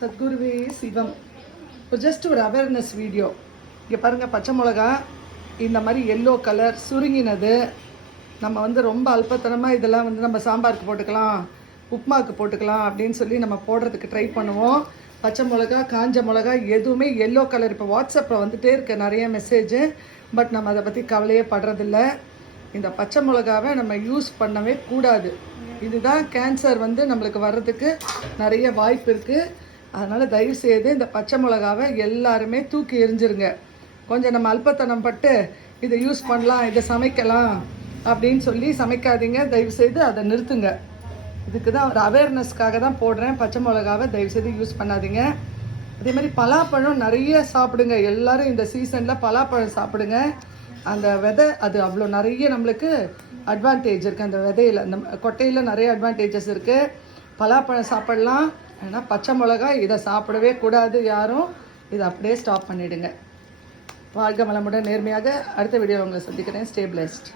சத்குருவே சிவம். Just ஒரு awareness video. இங்கே பாருங்கள், பச்சை மிளகா இந்த மாதிரி எல்லோ கலர் சுருங்கினது. நம்ம ரொம்ப அல்பத்தனமாக இதெல்லாம் நம்ம சாம்பாருக்கு போட்டுக்கலாம், உப்புமாவுக்கு போட்டுக்கலாம் அப்படின்னு சொல்லி நம்ம போடுறதுக்கு ட்ரை பண்ணுவோம். பச்சை மிளகா, காஞ்ச மிளகா எதுவுமே எல்லோ கலர். இப்போ வாட்ஸ்அப்பில் வந்துட்டே இருக்க நிறைய மெசேஜு. பட் நம்ம அதை பற்றி கவலையே படுறதில்ல. இந்த பச்சை மிளகாவை நம்ம யூஸ் பண்ணவே கூடாது. இதுதான் கேன்சர் நம்மளுக்கு வர்றதுக்கு நிறைய வாய்ப்பு இருக்குது. அதனால் தயவுசெய்து இந்த பச்சை மிளகாவை எல்லாருமே தூக்கி எரிஞ்சிருங்க. கொஞ்சம் நம்ம அல்பத்தனம் பட்டு இதை யூஸ் பண்ணலாம், இதை சமைக்கலாம் அப்படின்னு சொல்லி சமைக்காதீங்க. தயவுசெய்து அதை நிறுத்துங்க. இதுக்கு தான் ஒரு அவேர்னஸ்க்காக தான் போடுறேன். பச்சை மிளகாவை தயவுசெய்து யூஸ் பண்ணாதீங்க. அதே மாதிரி பலாப்பழம் நிறைய சாப்பிடுங்க. எல்லோரும் இந்த சீசனில் பலாப்பழம் சாப்பிடுங்க. அந்த விதை அது அவ்வளோ நிறைய நம்மளுக்கு அட்வான்டேஜ் இருக்குது. அந்த விதையில், அந்த கொட்டையில் நிறைய அட்வான்டேஜஸ் இருக்குது. பலாப்பழம் சாப்பிடலாம். ஆனால் பச்சை மிளகா இதை சாப்பிடவே கூடாது யாரும். இதை அப்படியே ஸ்டாப் பண்ணிவிடுங்க. வாழ்க வளமுடன், நேர்மையாக. அடுத்த வீடியோவில் உங்களை சந்திக்கிறேன். Stay blessed.